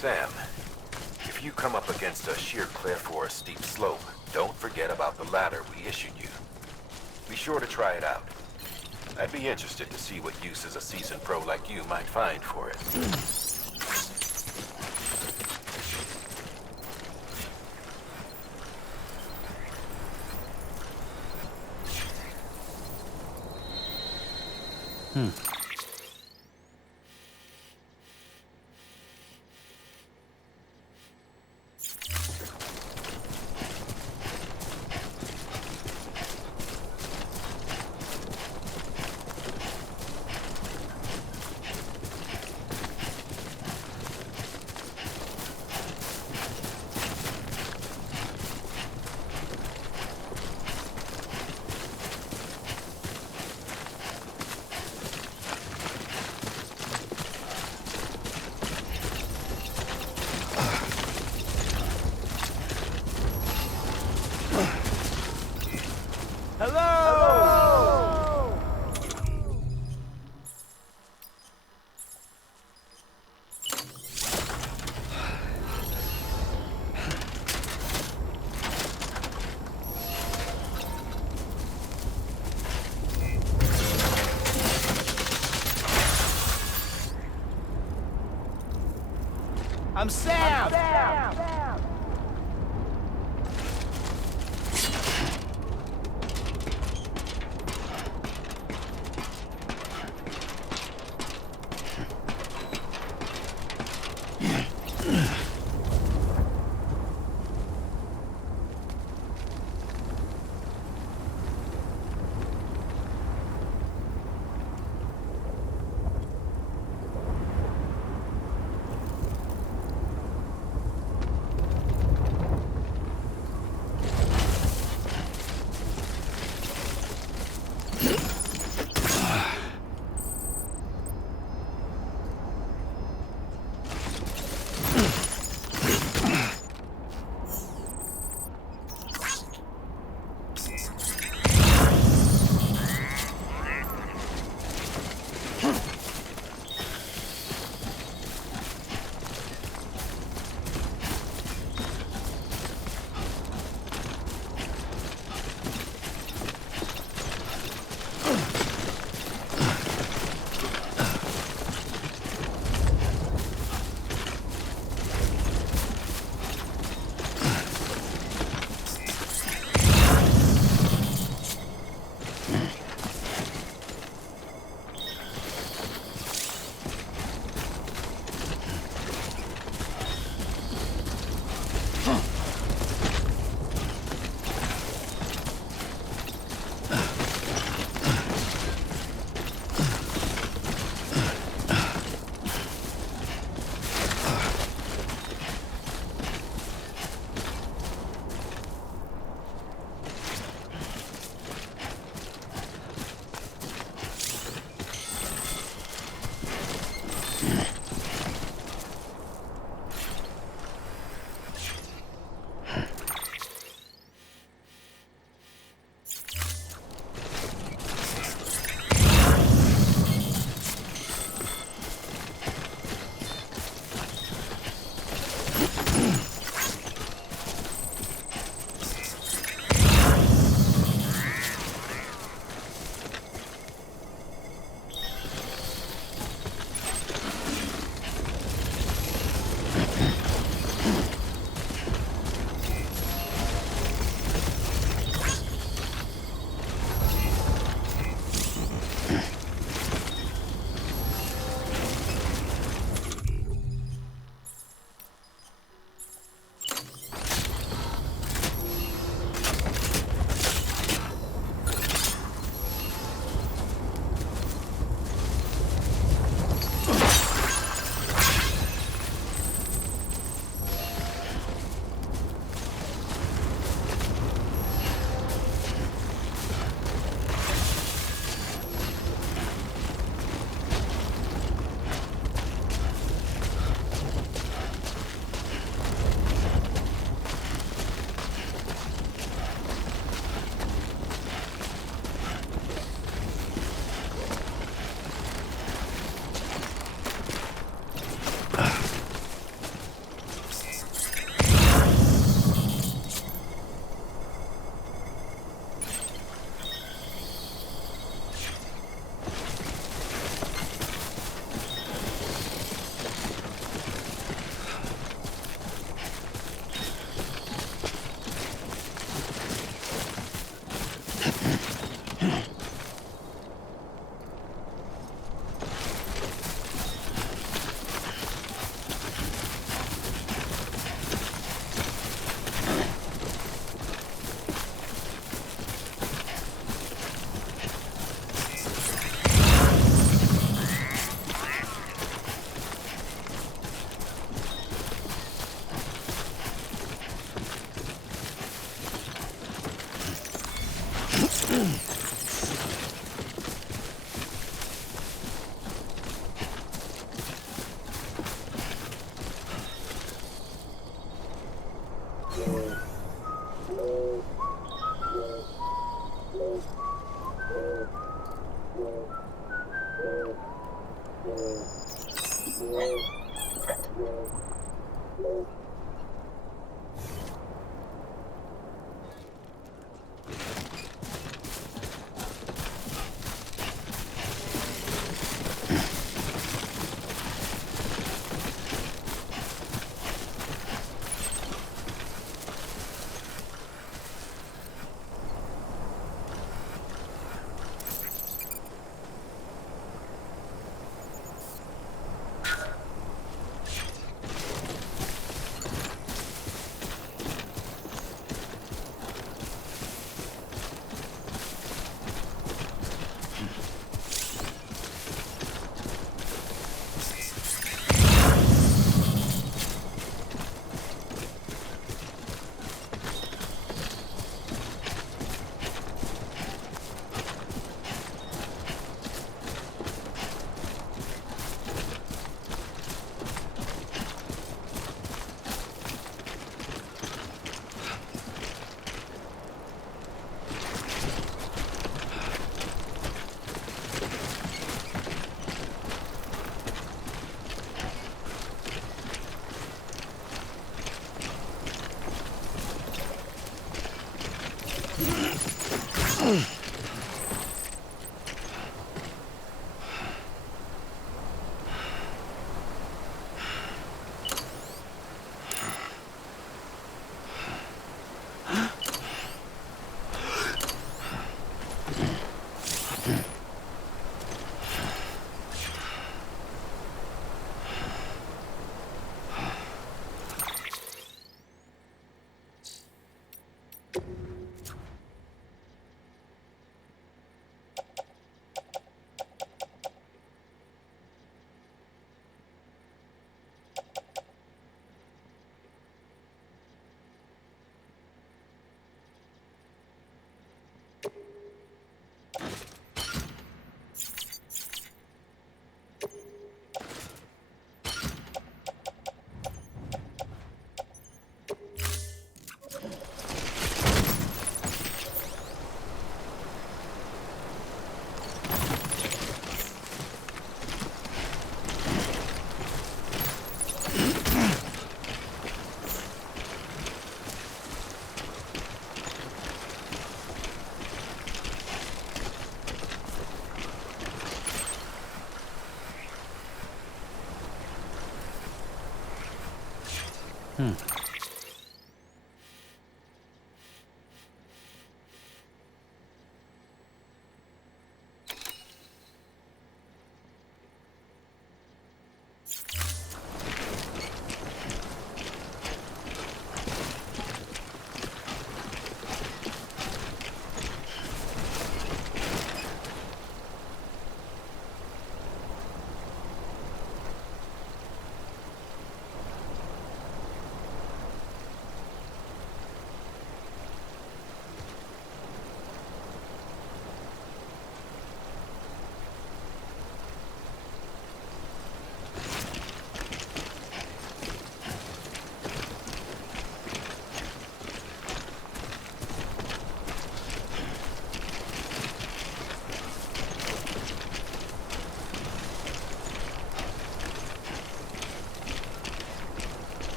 Sam, if you come up against a sheer cliff or a steep slope, don't forget about the ladder we issued you. Be sure to try it out. I'd be interested to see what uses a seasoned pro like you might find for it. I'm Sam!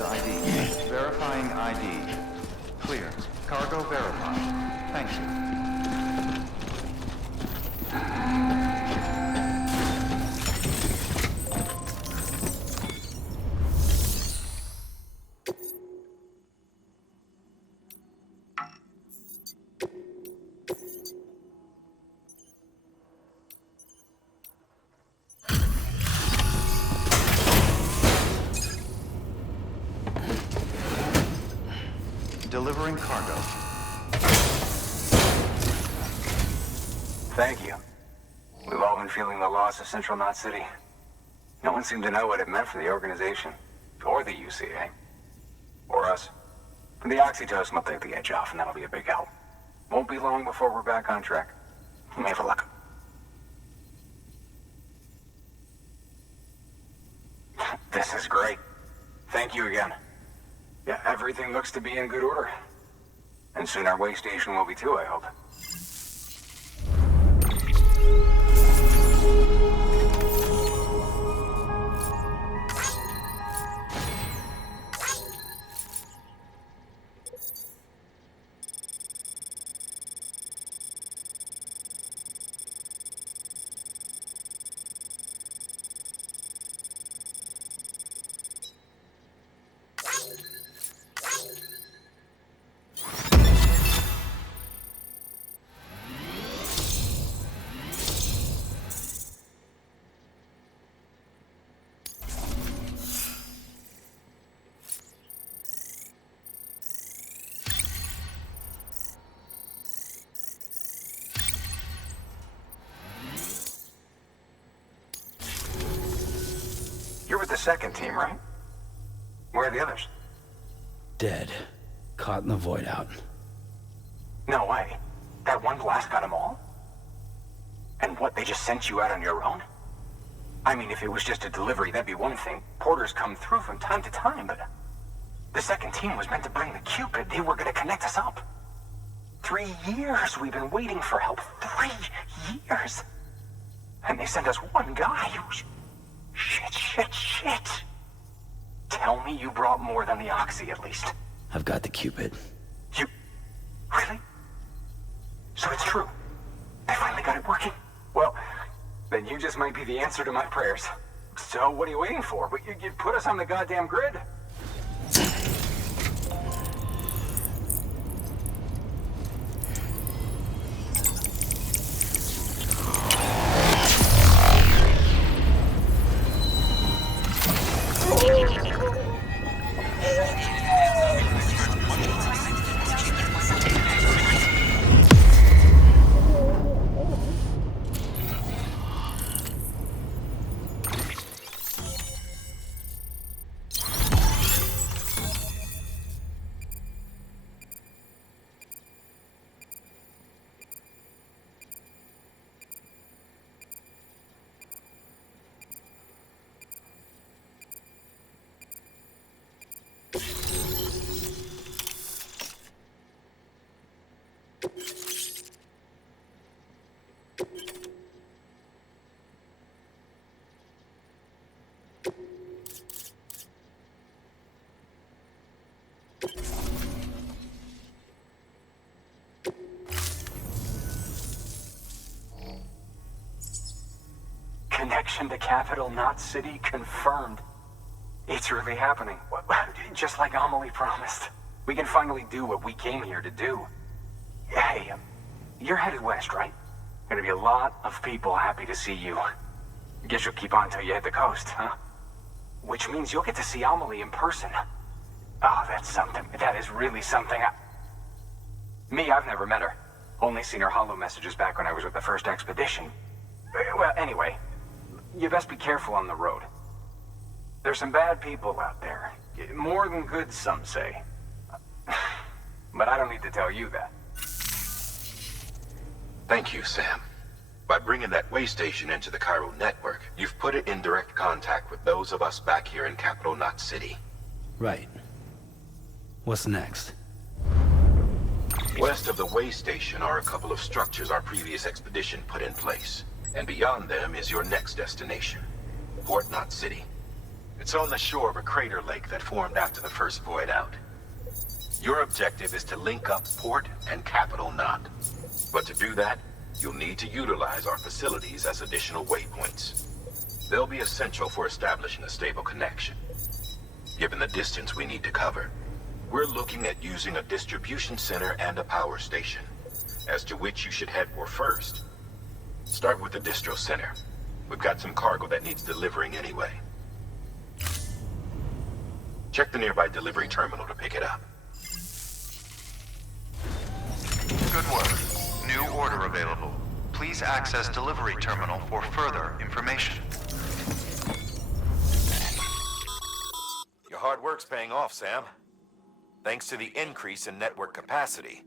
Enterprise ID. Verifying ID. Clear. Cargo verified. Thank you. Delivering cargo. Thank you. We've all been feeling the loss of Central Knot City. No one seemed to know what it meant for the organization, or the UCA, or us. The oxytocin will take the edge off, and that'll be a big help. Won't be long before we're back on track. We may have luck. This is great. Thank you again. Yeah, everything looks to be in good order. And soon our way station will be too, I hope. You're with the second team, right? Where are the others? Dead. Caught in the void out. No way. That one blast got them all? And what, they just sent you out on your own? I mean, if it was just a delivery, that'd be one thing. Porters come through from time to time, but... The second team was meant to bring the Cupid. They were gonna connect us up. 3 years we've been waiting for help. 3 years! And they sent us one guy who's... Shit. Tell me you brought more than the Oxy, at least. I've got the Cupid. You... Really? So it's true. I finally got it working. Well, then you just might be the answer to my prayers. So what are you waiting for? You put us on the goddamn grid. Connection to Capital Knot City confirmed. It's really happening. Just like Amelie promised. We can finally do what we came here to do. Hey, you're headed west, right? Gonna be a lot of people happy to see you. Guess you'll keep on till you hit the coast, huh? Which means you'll get to see Amelie in person. Oh, that's something. That is really something. I've never met her. Only seen her holo messages back when I was with the first expedition. Well, anyway, you best be careful on the road. There's some bad people out there. More than good, some say. But I don't need to tell you that. Thank you, Sam. By bringing that way station into the Cairo network, you've put it in direct contact with those of us back here in Capital Knot City. Right. What's next? West of the way station are a couple of structures our previous expedition put in place. And beyond them is your next destination, Port Knot City. It's on the shore of a crater lake that formed after the first void out. Your objective is to link up Port and Capital Knot. But to do that, you'll need to utilize our facilities as additional waypoints. They'll be essential for establishing a stable connection. Given the distance we need to cover, we're looking at using a distribution center and a power station, as to which you should head for first. Start with the distro center. We've got some cargo that needs delivering anyway. Check the nearby delivery terminal to pick it up. Good work. New order available. Please access delivery terminal for further information. Your hard work's paying off, Sam. Thanks to the increase in network capacity,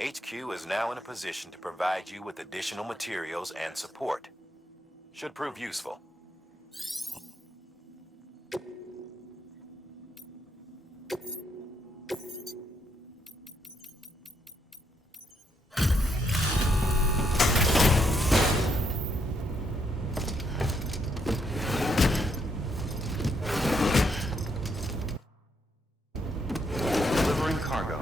HQ is now in a position to provide you with additional materials and support. Should prove useful. Delivering cargo.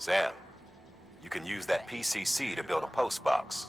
Sam, you can use that PCC to build a post box.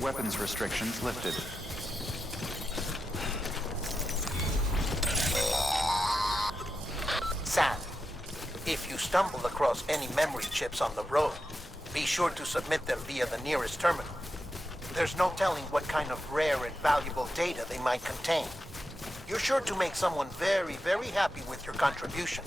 Weapons restrictions lifted. Sam, if you stumble across any memory chips on the road, be sure to submit them via the nearest terminal. There's no telling what kind of rare and valuable data they might contain. You're sure to make someone very, very happy with your contribution.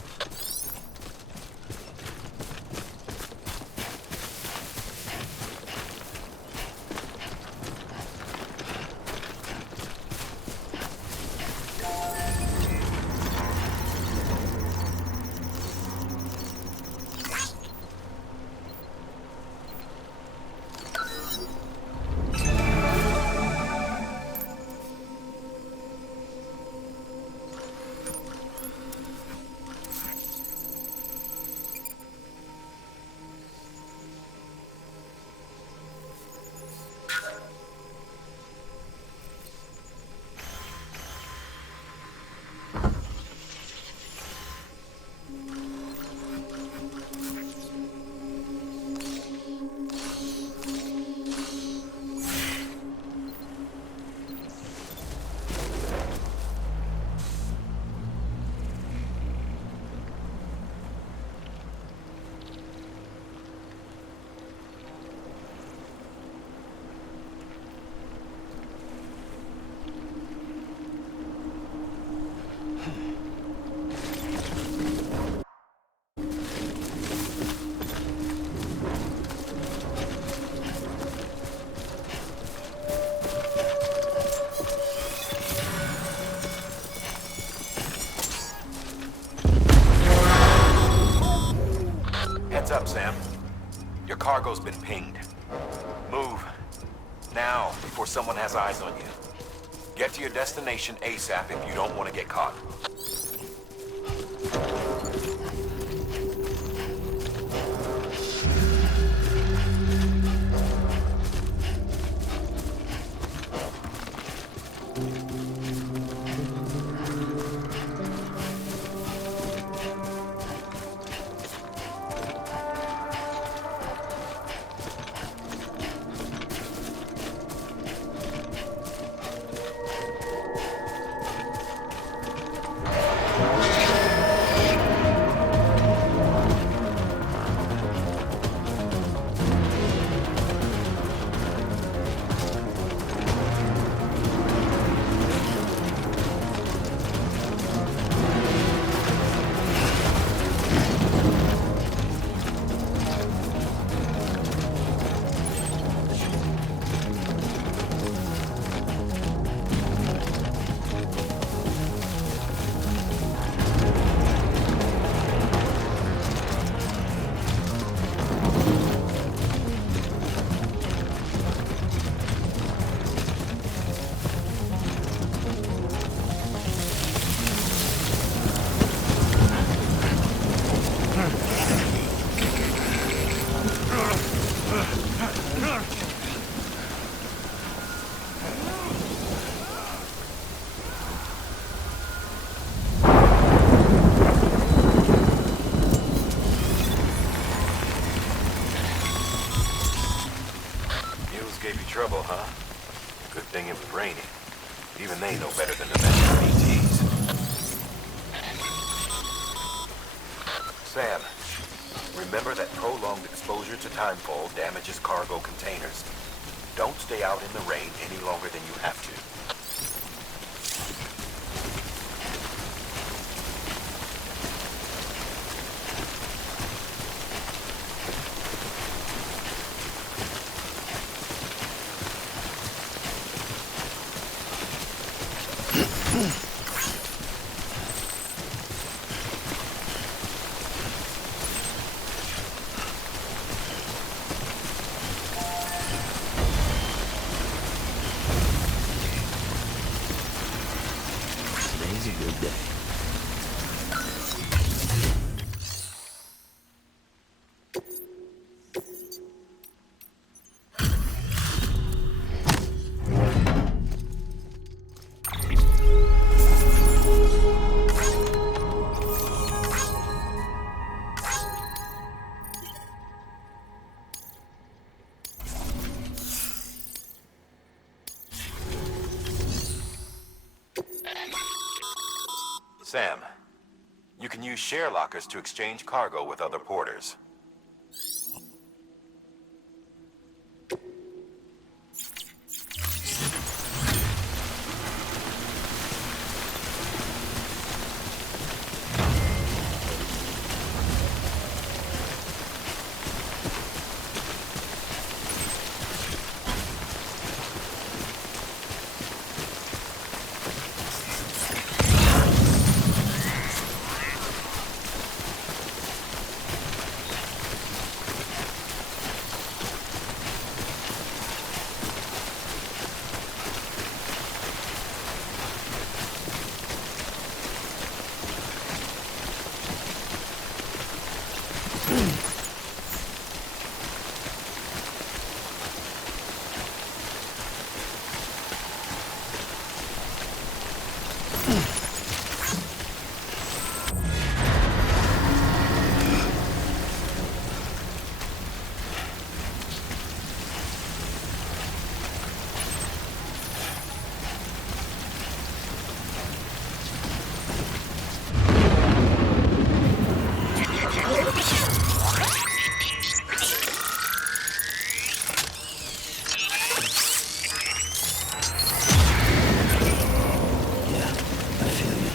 Heads up, Sam. Your cargo's been pinged. Move. Now, before someone has eyes on you. Get to your destination ASAP if you don't want to get caught. Gave you trouble, huh? Good thing it was raining. Even they know better than to mess with BTs. Sam, remember that prolonged exposure to timefall damages cargo containers. Don't stay out in the rain any longer than you have to. day. Sam, you can use share lockers to exchange cargo with other porters. I feel you.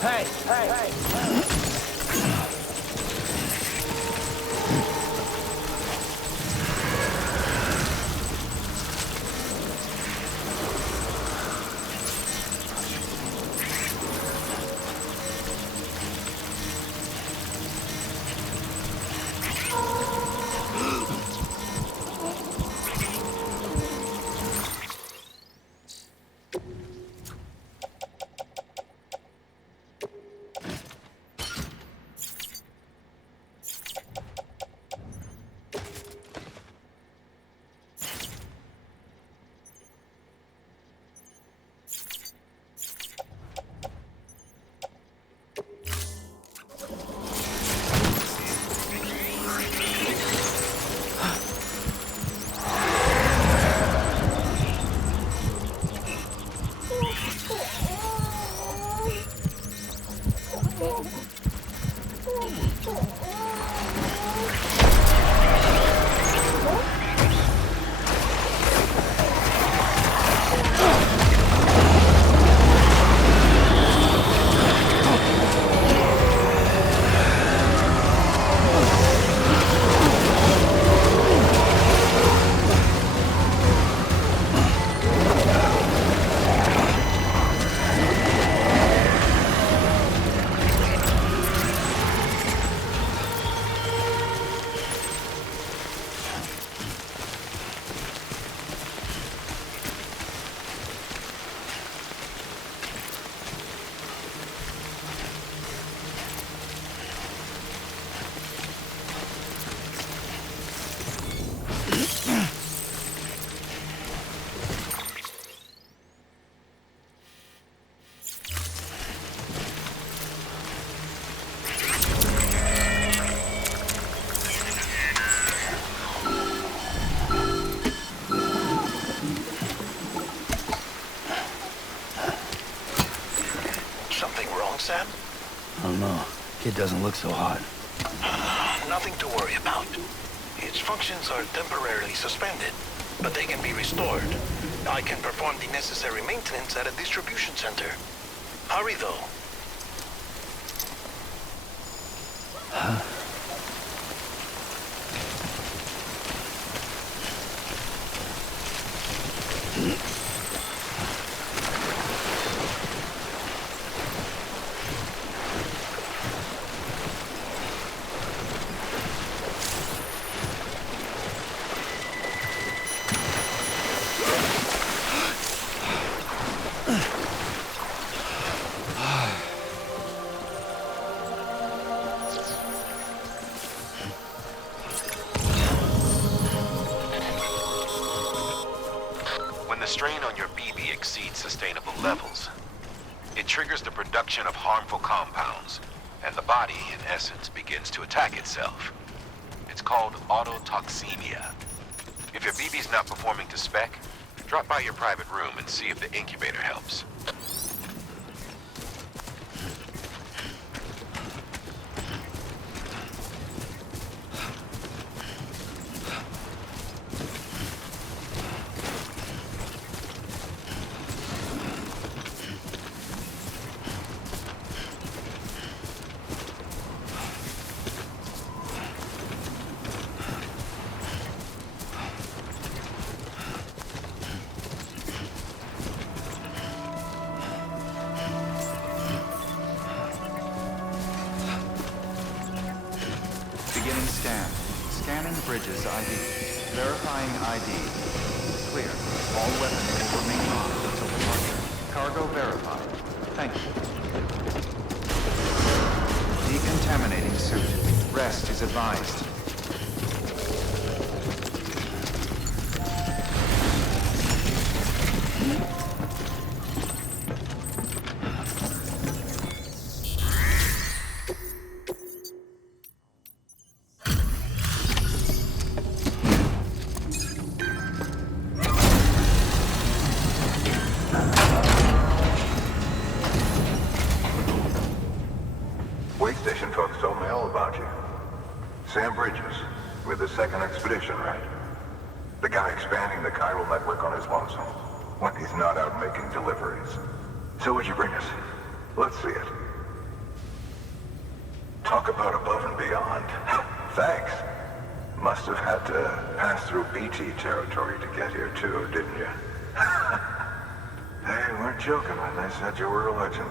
Hey, hey, hey. I don't know. Kid doesn't look so hot. Nothing to worry about. Its functions are temporarily suspended, but they can be restored. I can perform the necessary maintenance at a distribution center. Hurry, though. When the strain on your BB exceeds sustainable levels, it triggers the production of harmful compounds, and the body, in essence, begins to attack itself. It's called autotoxemia. If your BB's not performing to spec, drop by your private room and see if the incubator helps. Beginning scan. Scanning bridges ID. Verifying ID. Clear. All weapons will remain locked until departure. Cargo verified. Thank you. Decontaminating suit. Rest is advised. Way station folks told me all about you. Sam Bridges, with the second expedition, right? The guy expanding the chiral network on his lonesome, when he's not out making deliveries. So what'd you bring us? Let's see it. Talk about above and beyond. Thanks. Must have had to pass through BT territory to get here too, didn't you? They weren't joking when they said you were a legend.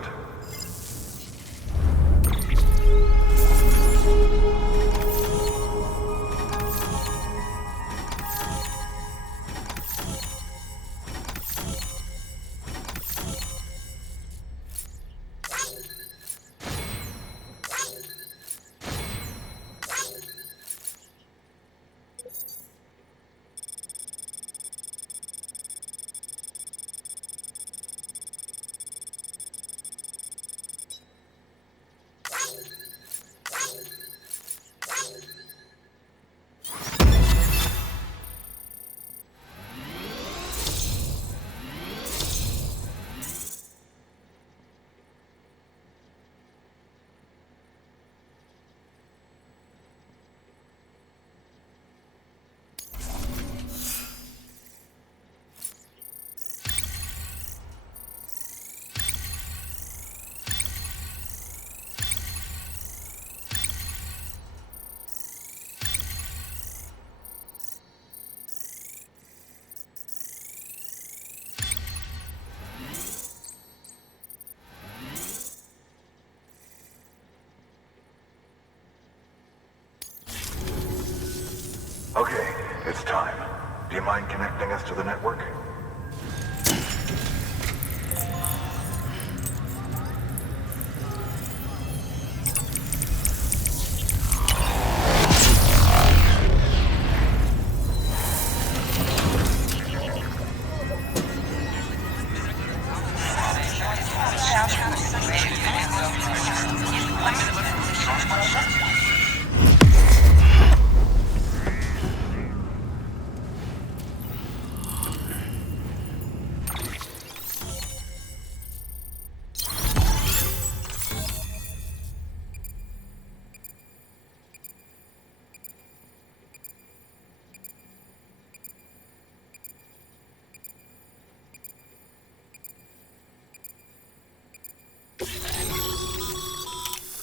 Okay, it's time. Do you mind connecting us to the network?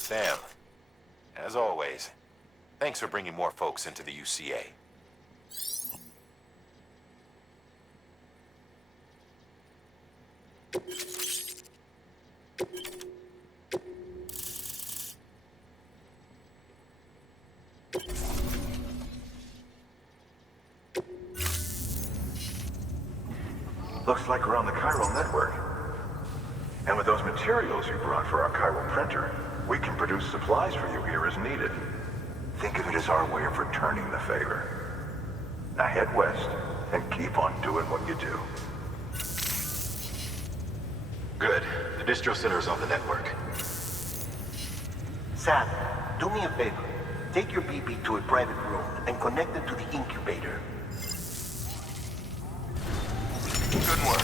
Sam. As always, thanks for bringing more folks into the UCA. Looks like we're on the chiral network. And with those materials you brought for our chiral printer, we can produce supplies for you here as needed. Think of it as our way of returning the favor. Now head west and keep on doing what you do. Good. The distro center is on the network. Sam, do me a favor. Take your BB to a private room and connect it to the incubator. Good work.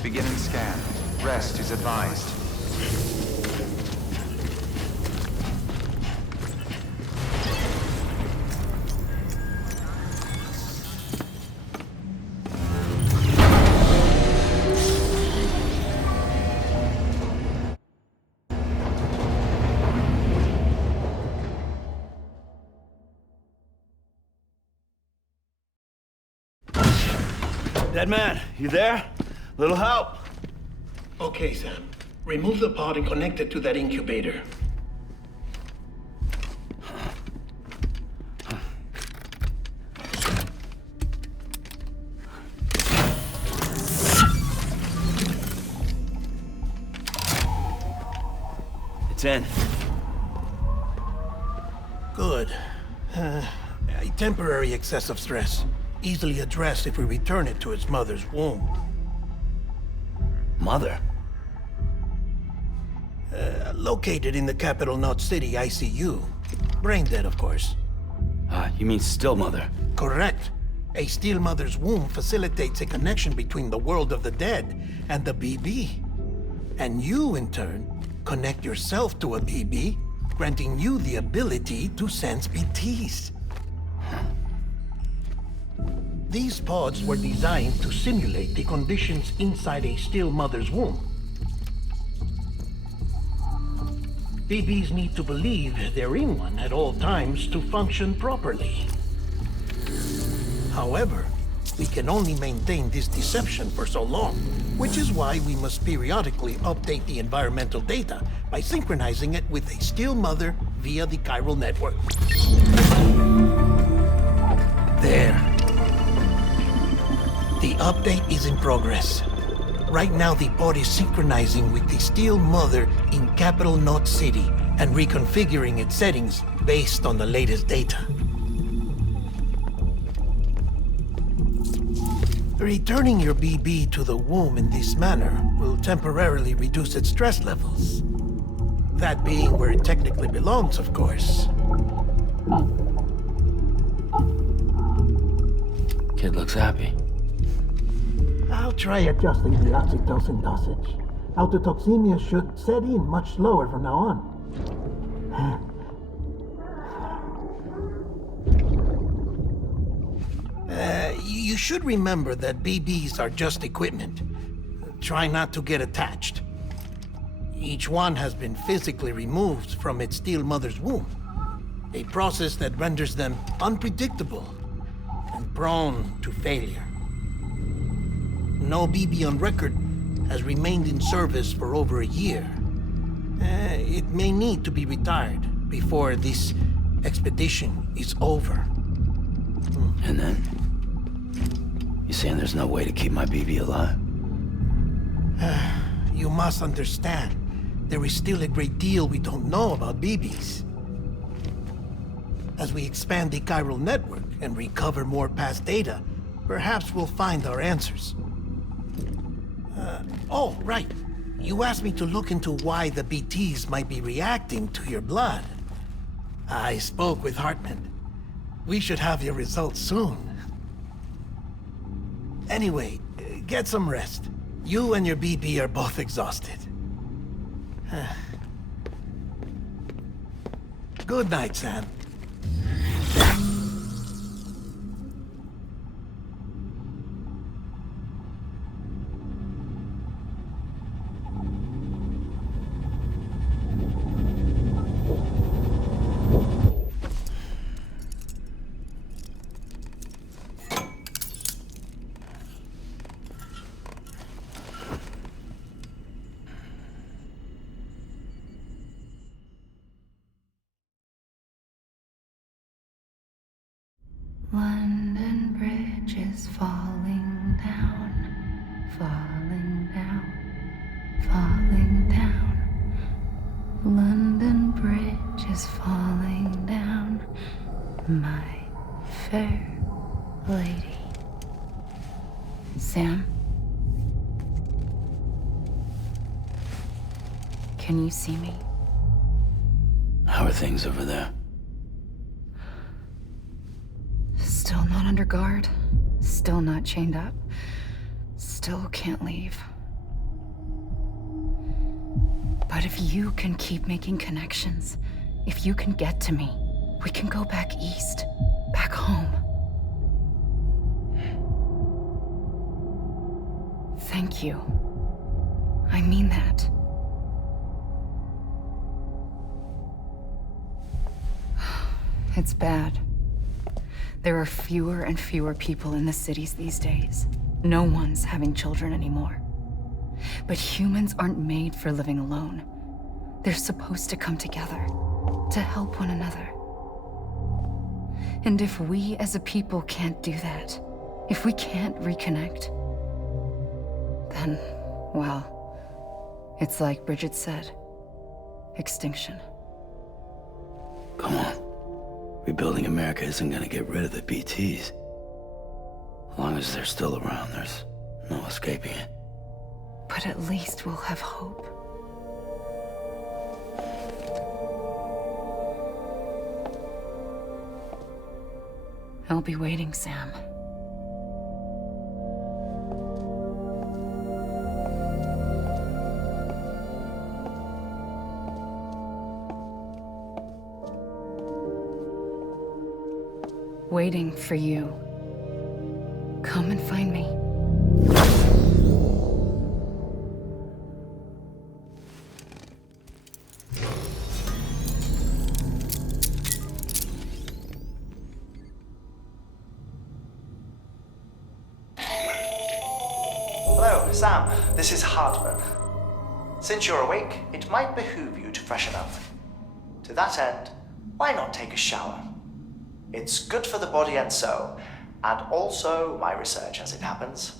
Beginning scan. Rest is advised. Dead man, you there? Little help? Okay, Sam. Remove the pod and connect it to that incubator. It's in. Good. A temporary excessive stress. Easily addressed if we return it to its mother's womb. Mother? Located in the capital Knot City ICU. Brain dead, of course. You mean still mother? Correct. A steel mother's womb facilitates a connection between the world of the dead and the BB. And you, in turn, connect yourself to a BB, granting you the ability to sense BTs. These pods were designed to simulate the conditions inside a still mother's womb. BBs need to believe they're in one at all times to function properly. However, we can only maintain this deception for so long, which is why we must periodically update the environmental data by synchronizing it with a still mother via the chiral network. There. The update is in progress. Right now, the pod is synchronizing with the Steel Mother in Capital Knot City and reconfiguring its settings based on the latest data. Returning your BB to the womb in this manner will temporarily reduce its stress levels. That being where it technically belongs, of course. Kid looks happy. I'll try adjusting the oxytocin dosage. Autotoxemia should set in much slower from now on. You should remember that BBs are just equipment. Try not to get attached. Each one has been physically removed from its steel mother's womb. A process that renders them unpredictable and prone to failure. No BB on record has remained in service for over a year. It may need to be retired before this expedition is over. And then? You saying there's no way to keep my BB alive? You must understand, there is still a great deal we don't know about BBs. As we expand the chiral network and recover more past data, perhaps we'll find our answers. Oh, right. You asked me to look into why the BTs might be reacting to your blood. I spoke with Hartman. We should have your results soon. Anyway, get some rest. You and your BB are both exhausted. Good night, Sam. London Bridge is falling down, falling down, falling down. London Bridge is falling down, my fair lady. Sam? Can you see me? How are things over there? Still not under guard, still not chained up, still can't leave. But if you can keep making connections, if you can get to me, we can go back east, back home. Thank you. I mean that. It's bad. There are fewer and fewer people in the cities these days. No one's having children anymore. But humans aren't made for living alone. They're supposed to come together, to help one another. And if we as a people can't do that, if we can't reconnect, then, well, it's like Bridget said, extinction. Come on. Rebuilding America isn't gonna get rid of the BTs. As long as they're still around, there's no escaping it. But at least we'll have hope. I'll be waiting, Sam. Waiting for you. Come and find me. Hello, Sam. This is Hartman. Since you're awake, it might behoove you to freshen up. To that end, why not take a shower? It's good for the body and soul, and also my research as it happens.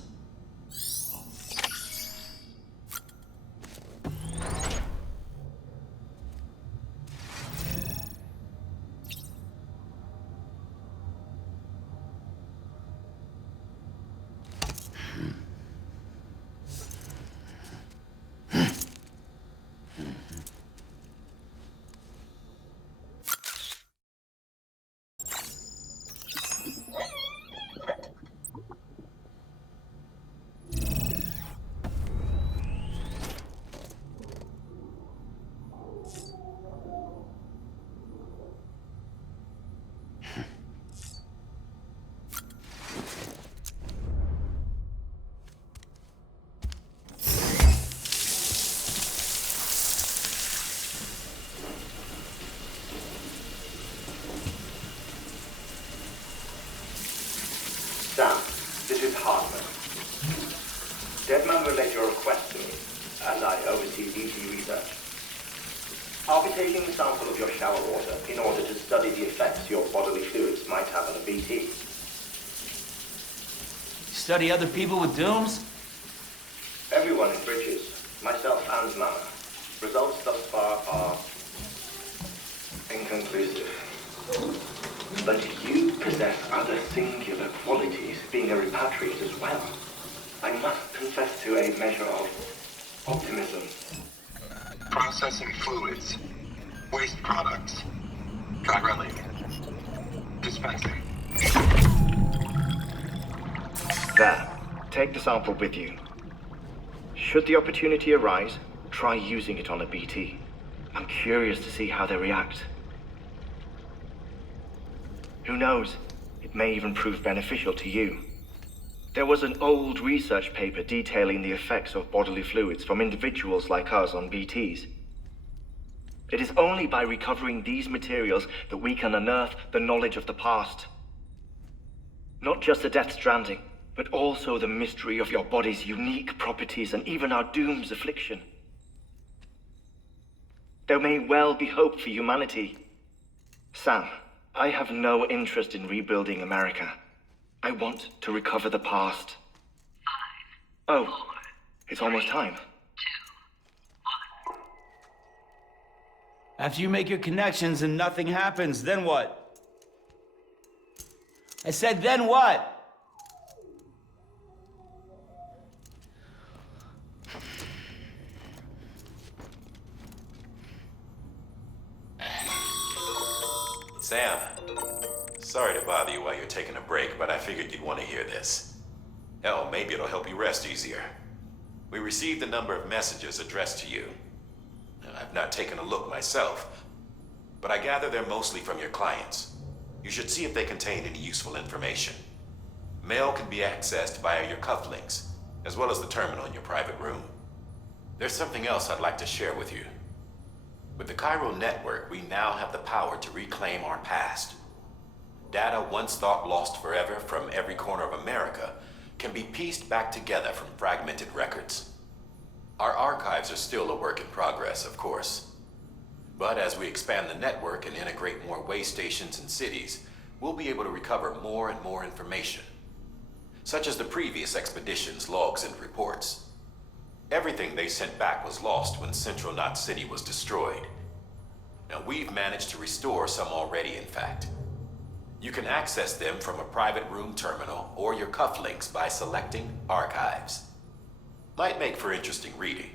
taking a sample of your shower water in order to study the effects your bodily fluids might have on a BT. Study other people with dooms? Everyone in Bridges, myself and Mama. Results thus far are inconclusive. But you possess other singular qualities, being a repatriate as well. I must confess to a measure of optimism. Processing fluids. Waste products. Chirelli. Dispensing. There. Take the sample with you. Should the opportunity arise, try using it on a BT. I'm curious to see how they react. Who knows? It may even prove beneficial to you. There was an old research paper detailing the effects of bodily fluids from individuals like us on BTs. It is only by recovering these materials that we can unearth the knowledge of the past. Not just the Death Stranding, but also the mystery of your body's unique properties and even our doom's affliction. There may well be hope for humanity. Sam, I have no interest in rebuilding America. I want to recover the past. 5, 4, oh, it's almost time. 2, 1. After you make your connections and nothing happens, then what? I said, then what? Sam, sorry to bother you while you're taking a break, but I figured you'd want to hear this. Hell, maybe it'll help you rest easier. We received a number of messages addressed to you. I've not taken a look myself, but I gather they're mostly from your clients. You should see if they contain any useful information. Mail can be accessed via your cufflinks, as well as the terminal in your private room. There's something else I'd like to share with you. With the Chiral network, we now have the power to reclaim our past. Data once thought lost forever from every corner of America can be pieced back together from fragmented records. Our archives are still a work in progress, of course. But as we expand the network and integrate more way stations and cities, we'll be able to recover more and more information, such as the previous expedition's logs and reports. Everything they sent back was lost when Central Knot City was destroyed. Now, we've managed to restore some already, in fact. You can access them from a private room terminal or your cufflinks by selecting Archives. Might make for interesting reading.